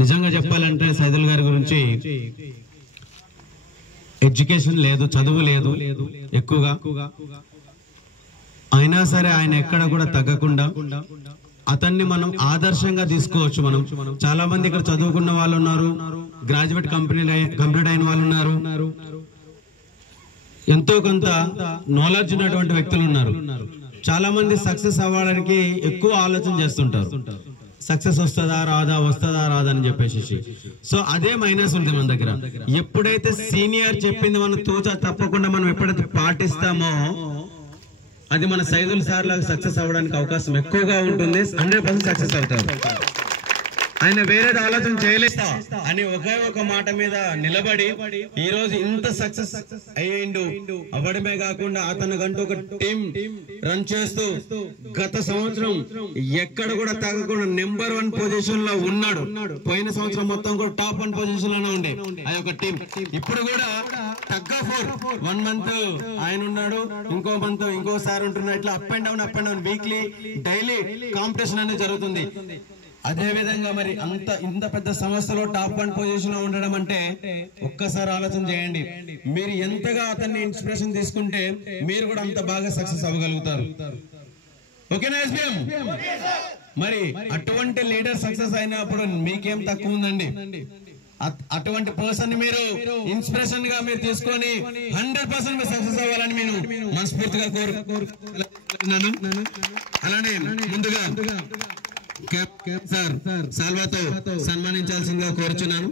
నిజంగా చెప్పాలంటే సైదుల్ గారి గురించి ఎడ్యుకేషన్ లేదు, చదువు లేదు ఎక్కువగా, అయినా సరే ఆయన ఎక్కడ కూడా తగ్గకుండా అతన్ని మనం ఆదర్శంగా తీసుకోవచ్చు. మనం చాలా మంది ఇక్కడ చదువుకున్న వాళ్ళు ఉన్నారు, గ్రాడ్యుయేట్ కంప్లీట్ అయిన వాళ్ళు ఉన్నారు, ఎంతో కొంత నాలెడ్జ్ ఉన్నటువంటి వ్యక్తులు ఉన్నారు. చాలా మంది సక్సెస్ అవ్వడానికి ఎక్కువ ఆలోచన చేస్తుంటారు, సక్సెస్ వస్తుందా రాదా అని చెప్పేసి. సో అదే మైనస్ ఉంది మన దగ్గర. ఎప్పుడైతే సీనియర్ చెప్పింది మనం తోచా తప్పకుండా మనం ఎప్పుడైతే పాటిస్తామో అది మన సైదుల్ సార్ లాగా సక్సెస్ అవ్వడానికి అవకాశం ఎక్కువగా ఉంటుంది. 100% సక్సెస్ అవుతారు. ఆయన వేరేది ఆలోచన చేయలేస్తా అని ఒకే ఒక మాట మీద నిలబడి ఈ రోజు ఇంత సక్సెస్ అయ్యిండు. అవ్వడమే కాకుండా అతనికంటూ ఒక టీం రన్ చేస్తూ గత సంవత్సరం ఎక్కడ కూడా తగ్గకుండా నెంబర్ 1 పొజిషన్ లో ఉన్నాడు. పోయిన సంవత్సరం మొత్తం కూడా టాప్ 1 పొజిషన్ లోనే ఉండే ఆ యొక్క టీం. ఇప్పుడు కూడా తగ్గ 1 మంత్ ఆయన ఉన్నాడు, ఇంకో మంత్ ఇంకోసారి ఉంటున్నాడు. ఇట్లా up and down weekly daily competition అనేది జరుగుతుంది. అదే విధంగా మరి ఇంత పెద్ద సంస్థలో టాప్ 1 పొజిషన్ లో ఉండడం అంటే ఒక్కసారి ఆలోచన చేయండి. మీరు ఎంతగా అతన్ని ఇన్స్పిరేషన్ తీసుకుంటే మీరు కూడా అంత బాగా సక్సెస్ అవ్వగలుగుతారు. ఓకేనా ఎస్బిఎం? మరి అటువంటి లీడర్ సక్సెస్ అయినప్పుడు మీకేం తక్కువ ఉందండి? అటువంటి పర్సన్ మీరు ఇన్స్పిరేషన్ గా మీరు తీసుకొని 100% మీరు సక్సెస్ అవ్వాలని నేను మనస్ఫూర్తిగా కోరుకుంటున్నాను. అలానే ముందుగా సార్ సాల్వాతో సన్మానించాల్సిందిగా కోరుచున్నాను.